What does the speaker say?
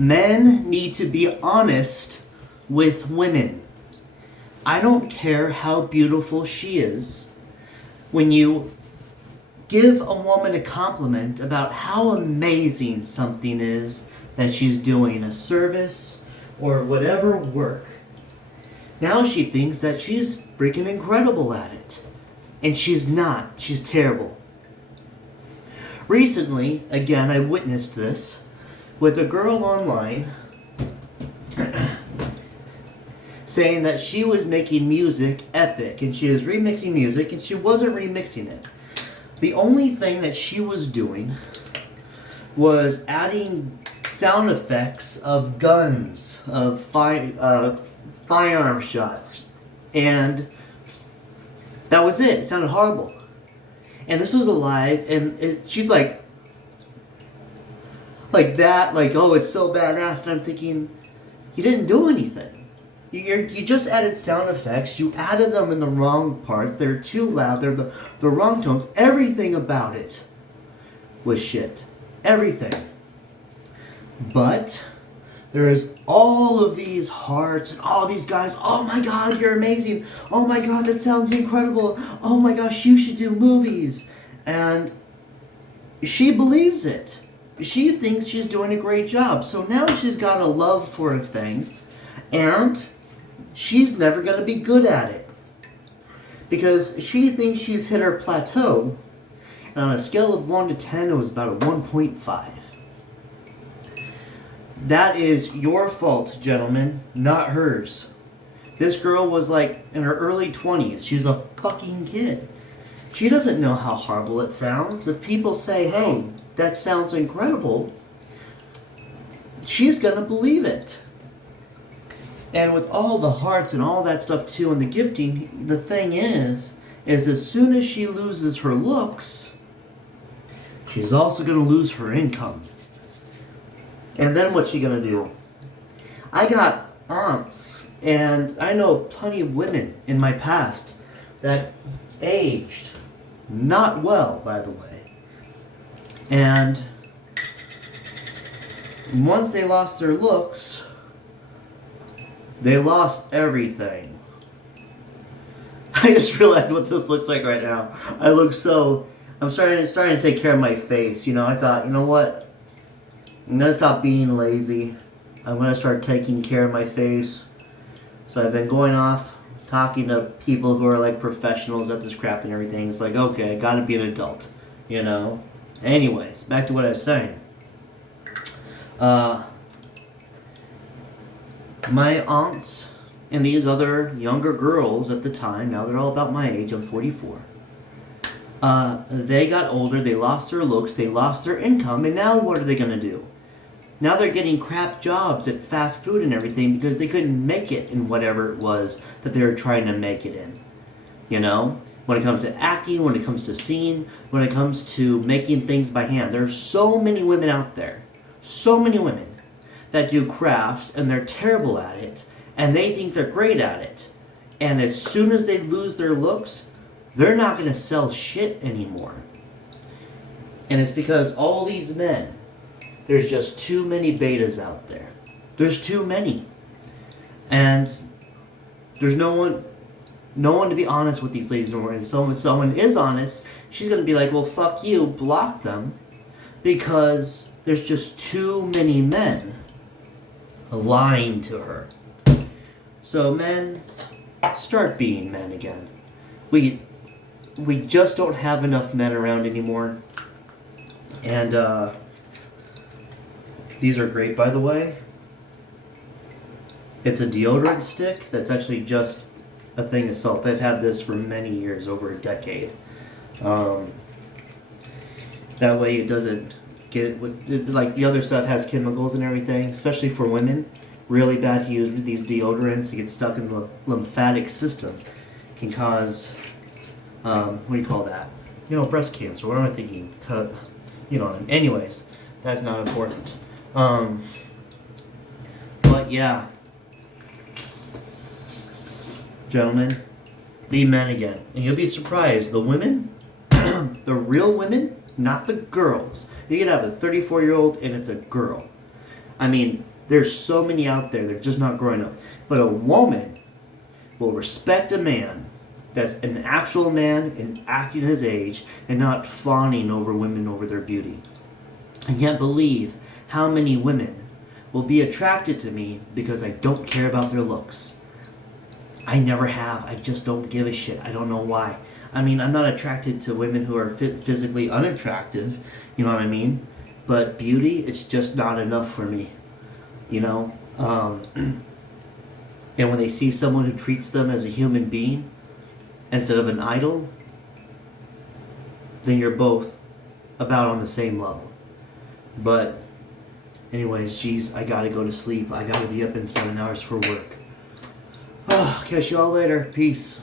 Men need to be honest with women. I don't care how beautiful she is. When you give a woman a compliment about how amazing something is that she's doing, a service or whatever work, now she thinks that she's freaking incredible at it. And she's not. She's terrible. Recently, again, I witnessed this with a girl online saying that she was making music epic and she was remixing music and she wasn't remixing it. The only thing that she was doing was adding sound effects of guns, of firearm shots, and that was it. It sounded horrible. And this was a live, and she's like that, like, oh, it's so badass. And I'm thinking, you didn't do anything. You just added sound effects. You added them in the wrong parts. They're too loud. They're the wrong tones. Everything about it was shit. Everything. But there's all of these hearts and all these guys. Oh my God, you're amazing. Oh my God, that sounds incredible. Oh my gosh, you should do movies. And she believes it. She thinks she's doing a great job. So now she's got a love for a thing. And she's never going to be good at it. Because she thinks she's hit her plateau. And on a scale of 1 to 10, it was about a 1.5. That is your fault, gentlemen, not hers. This girl was like in her early 20s. She's a fucking kid. She doesn't know how horrible it sounds. If people say, hey, that sounds incredible, she's gonna believe it. And with all the hearts and all that stuff too and the gifting, the thing is as soon as she loses her looks, she's also gonna lose her income. And then what's she gonna do? I got aunts, and I know plenty of women in my past that aged not well, by the way. And once they lost their looks, they lost everything. I just realized what this looks like right now. I'm starting to take care of my face. You know, I thought, you know what? I'm going to stop being lazy. I'm going to start taking care of my face. So I've been going off, talking to people who are like professionals at this crap and everything. It's like, okay, I got to be an adult, you know? Anyways, back to what I was saying. My aunts and these other younger girls at the time, now they're all about my age, I'm 44. They got older, they lost their looks, they lost their income, and now what are they going to do? Now they're getting crap jobs at fast food and everything because they couldn't make it in whatever it was that they were trying to make it in. You know? When it comes to acting, when it comes to singing, when it comes to making things by hand. There's so many women out there. So many women that do crafts and they're terrible at it. And they think they're great at it. And as soon as they lose their looks, they're not going to sell shit anymore. And it's because all these men, there's just too many betas out there. There's too many. And there's no one to be honest with these ladies anymore. And so if someone is honest, she's going to be like, well, fuck you, block them. Because there's just too many men lying to her. So men, start being men again. We just don't have enough men around anymore. And these are great, by the way. It's a deodorant stick that's actually just a thing of salt. I've had this for many years, over a decade. That way it doesn't get like the other stuff has chemicals and everything, especially for women. Really bad to use with these deodorants. It gets stuck in the lymphatic system. Can cause, what do you call that? You know, breast cancer. What am I thinking? You know, anyways, that's not important. But yeah. Gentlemen, be men again. And you'll be surprised. The women, the real women, not the girls. You can have a 34-year-old and it's a girl. I mean, There's so many out there. They're just not growing up. But a woman will respect a man that's an actual man and acting his age and not fawning over women over their beauty. I can't believe how many women will be attracted to me because I don't care about their looks. I never have. I just don't give a shit. I don't know why. I mean, I'm not attracted to women who are physically unattractive, you know what I mean? But beauty, it's just not enough for me, you know? And when they see someone who treats them as a human being instead of an idol, then you're both about on the same level. But anyways, geez, I gotta go to sleep. I gotta be up in 7 hours for work. Oh, catch you all later. Peace.